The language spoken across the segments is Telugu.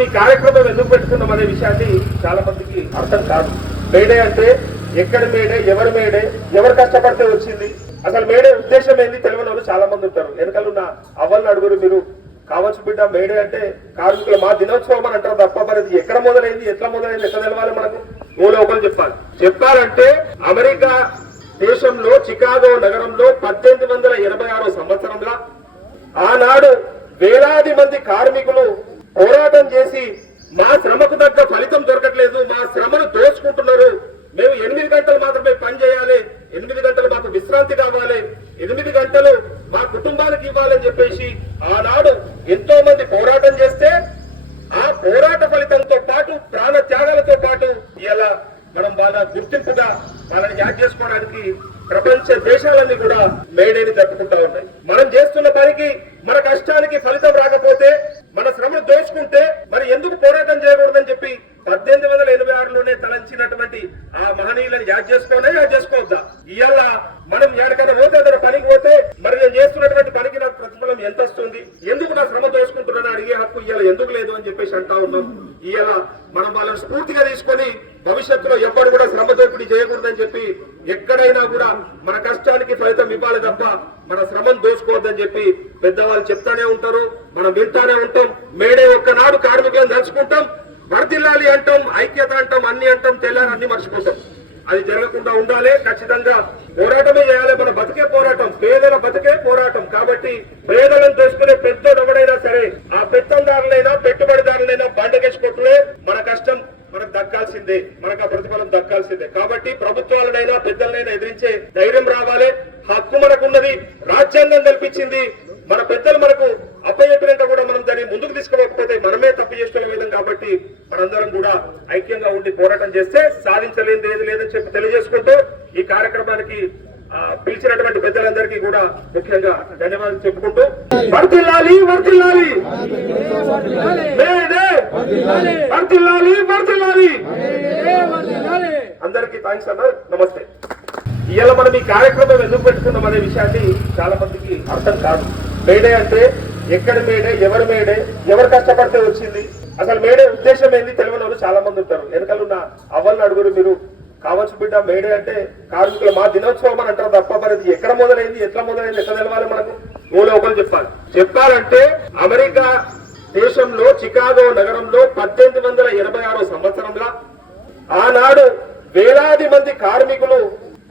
మనం ఈ కార్యక్రమం ఎందుకు పెట్టుకున్నాం అనే విషయాన్ని చాలా మందికి అర్థం కాదు. మేడే అంటే ఎక్కడ మేడే, ఎవరి మేడే, ఎవరు కష్టపడితే వచ్చింది, అసలు మేడే ఉద్దేశం ఏంది తెలియని వాళ్ళు చాలా మంది ఉంటారు. వెనకాలన్న అవ్వల్ని అడుగురు మీరు కావచ్చు బిడ్డ. మేడే అంటే కార్మికుల మా దినోత్సవం అని అంటారు తప్ప మరి ఎక్కడ మొదలైంది, ఎట్లా మొదలైంది, ఎట్లా తెలవాలి మనకు? ఒకరు చెప్పాలంటే అమెరికా దేశంలో చికాగో నగరంలో 1886 సంవత్సరంలో ఆనాడు వేలాది మంది కార్మికులు పోరాటం చేసి మా శ్రమకు తగ్గ ఫలితం దొరకట్లేదు, మా శ్రమను దోచుకుంటున్నారు, మేము 8 గంటలు మాత్రమే పని చేయాలి, 8 గంటలు మాకు విశ్రాంతి కావాలి, 8 గంటలు మా కుటుంబానికి ఇవ్వాలని చెప్పేసి ఆనాడు ఎంతో మంది పోరాటం చేస్తే ఆ పోరాట ఫలితంతో పాటు ప్రాణ త్యాగాలతో పాటు ఇలా మనం వాళ్ళ గుర్తింపుగా వాళ్ళని యాడ్ చేసుకోవడానికి ప్రపంచ దేశాలన్నీ కూడా మేడేని జరుపుకుంటా ఉన్నాయి. మనం చేస్తున్న పనికి మన కష్టానికి ఫలితం రాకపోతే మన శ్రమను దోచుకుంటే మరి ఎందుకు పోరాటం చేయకూడదని చెప్పి 1886లోనే తలంచినటువంటి ఆ మహనీయులను యాడ్ చేసుకోవద్దా? ఇవాళ మనం ఎక్కడికైనా పోతే అతను పనికి పోతే మరి నేను చేస్తున్నటువంటి పనికి నాకు ప్రతిఫలం ఎంత వస్తుంది, ఎందుకు నా శ్రమ దోచుకుంటున్నాను అడిగే హక్కు ఇవాళ ఎందుకు లేదు అని చెప్పేసి అంటా ఉన్నాం. ఇవాళ మనం వాళ్ళని స్ఫూర్తిగా తీసుకొని భవిష్యత్తులో ఎవ్వరు కూడా శ్రమ దోపిడీ చేయకూడదని చెప్పి ఎక్కడైనా కూడా మన కష్టానికి ఫలితం ఇవ్వాలి తప్ప మన శ్రమను దోచుకోవద్దని చెప్పి పెద్దవాళ్ళు చెప్తానే ఉంటారు, మనం వింటానే ఉంటాం. మేడే ఒక్కనాడు కార్మికులను తలుచుకుంటాం, వర్ధిల్లాలి అంటాం, ఐక్యత అంటాం, అన్ని అంటాం, తెల్లారి అన్ని మర్చిపోతాం. అది జరగకుండా ఉండాలి. ఖచ్చితంగా పోరాటమే చేయాలి. మన బతికే పోరాటం, పేదల బతికే పోరాటం. కాబట్టి పేదలను దోచుకునే పెద్దోడు ఎవడైనా సరే, ఆ పెత్తందారులైనా పెట్టుబడిదారులైనా బండకేసుకుంటే మన కష్టం మనకు దక్కాల్సిందే, మనకు ఆ ప్రతిఫలం దక్కాల్సిందే. కాబట్టి ప్రభుత్వాలనైనా పెద్దలనైనా ఎదిరించే ధైర్యం రావాలి. హక్కు మనకున్నది, రాజ్యాంగం కల్పించింది. మన పెద్దలు మనకు అప్పచెప్పినంత కూడా మనం దాన్ని ముందుకు తీసుకోకపోతే మనమే తప్పు చేస్తున్న విధం. కాబట్టి మనందరం కూడా ఐక్యంగా ఉండి పోరాటం చేస్తే సాధించలేనిది ఏది లేదని చెప్పి తెలియజేసుకుంటూ ఈ కార్యక్రమానికి పిలిచినటువంటి పెద్దలందరికీ కూడా ముఖ్యంగా ధన్యవాదాలు చెప్పుకుంటూ వర్ధిల్లాలి వర్ధిల్లాలి వర్ధిల్లాలి వర్ధిల్లాలి అందరికీ థాంక్స్ అన్నారు. నమస్తే. ఇవాళ మనం ఈ కార్యక్రమం ఎందుకు పెట్టుకున్నాం అనే విషయాన్ని చాలా మందికి అర్థం కాదు. మేడే అంటే ఎక్కడ మేడే, ఎవరి మేడే, ఎవరు కష్టపడితే వచ్చింది, అసలు మేడే ఉద్దేశం ఏంది తెలియని వాళ్ళు చాలా మంది ఉంటారు. వెనకాలన్న అవ్వల్ని అడుగురు మీరు కావచ్చు బిడ్డ. మేడే అంటే కార్మికుల మా దినోత్సవం అని అంటారు తప్ప మరి ఎక్కడ మొదలైంది, ఎట్లా మొదలైంది, ఎట్లా తెలవాలి మనకు? ఒకరు చెప్పాలంటే అమెరికా దేశంలో చికాగో నగరంలో 1886 సంవత్సరంలో ఆనాడు వేలాది మంది కార్మికులు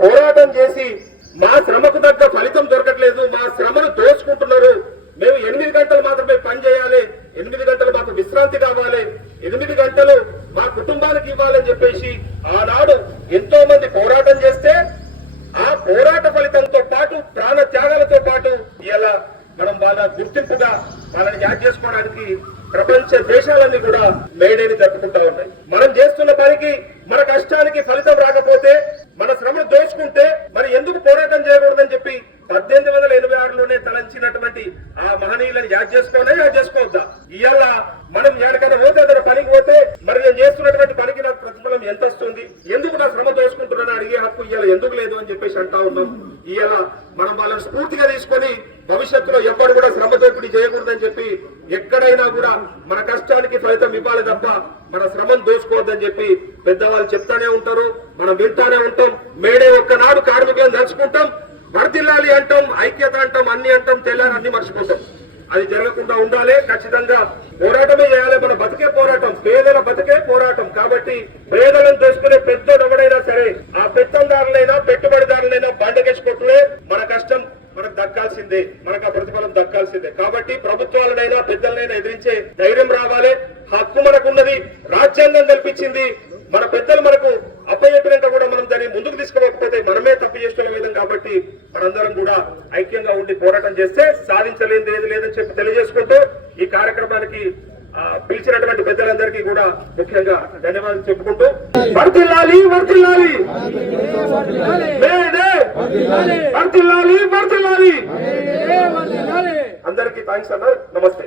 పోరాటం చేసి మా శ్రమకు తగ్గ ఫలితం దొరకట్లేదు, మా శ్రమను దోచుకుంటున్నారు, మేము 8 గంటలు మాత్రమే పని చేయాలి, 8 గంటలు మాకు విశ్రాంతి కావాలి, 8 గంటలు మా కుటుంబానికి ఇవ్వాలని చెప్పేసి ఆనాడు ఎంతో మంది పోరాటం చేస్తే ఆ పోరాట ఫలితంతో పాటు ప్రాణ త్యాగాలతో పాటు ఇలా మనం వాళ్ళ గుర్తింపుగా వాళ్ళని యాడ్ చేసుకోవడానికి ప్రపంచ దేశాలన్నీ కూడా మేడేని జరుపుకుంటా ఉన్నాయి. మనం చేస్తున్న పనికి మన కష్టానికి ఫలితం రాకపోతే మన శ్రమను దోచుకుంటే మరి ఎందుకు పోరాటం చేయకూడదని చెప్పి 1886లోనే తలంచినటువంటి ఆ మహనీయులను యాడ్ చేసుకోవద్దా? ఇవాళ మనం ఎక్కడికైనా పోతే అతను పనికి పోతే మరి నేను చేస్తున్నటువంటి పనికి నాకు ప్రతిఫలం ఎంత వస్తుంది, ఎందుకు నా శ్రమ దోచుకుంటున్నాను అడిగే హక్కు ఇవాళ ఎందుకు లేదు అని చెప్పేసి అంటా ఉన్నాం. ఇవాళ మనం వాళ్ళని స్ఫూర్తిగా తీసుకొని భవిష్యత్తులో ఎవ్వరు కూడా శ్రమ దోపిడీ చేయకూడదని చెప్పి ఎక్కడైనా కూడా మన కష్టానికి ఫలితం ఇవ్వాలి తప్ప మన శ్రమను దోచుకోవద్దని చెప్పి పెద్దవాళ్ళు చెప్తానే ఉంటారు, మనం వింటానే ఉంటాం. మేడే ఒక్కనాడు కార్మికులను తలుచుకుంటాం, వర్ధిల్లాలి అంటాం, ఐక్యత అంటాం, అన్ని అంటాం, తెల్లారి అన్ని మర్చిపోతాం. అది జరగకుండా ఉండాలి. ఖచ్చితంగా పోరాటమే చేయాలి. మన బతికే పోరాటం, పేదల బతికే పోరాటం. కాబట్టి పేదలను దోచుకునే పెద్దోడు ఎవడైనా సరే, ఆ పెత్తందారులైనా పెట్టుబడిదారులైనా బండకేసుకుంటే మన కష్టం మనకు దక్కాల్సిందే, మనకు ఆ ప్రతిఫలం దక్కాల్సిందే. కాబట్టి ప్రభుత్వాలనైనా పెద్దలనైనా ఎదిరించే ధైర్యం రావాలి. హక్కు మనకున్నది, రాజ్యాంగం కల్పించింది. మన పెద్దలు మనకు అప్పచెప్పినంత కూడా మనం దాన్ని ముందుకు తీసుకోకపోతే మనమే తప్పు చేస్తున్న విధం. కాబట్టి మనందరం కూడా ఐక్యంగా ఉండి పోరాటం చేస్తే సాధించలేనిది ఏది లేదని చెప్పి తెలియజేసుకుంటూ ఈ కార్యక్రమానికి పిలిచినటువంటి పెద్దలందరికీ కూడా ముఖ్యంగా ధన్యవాదాలు చెప్పుకుంటూ వర్ధిల్లాలి వర్ధిల్లాలి వర్ధిల్లాలి వర్ధిల్లాలి అందరికీ థాంక్స్ అన్నారు. నమస్తే.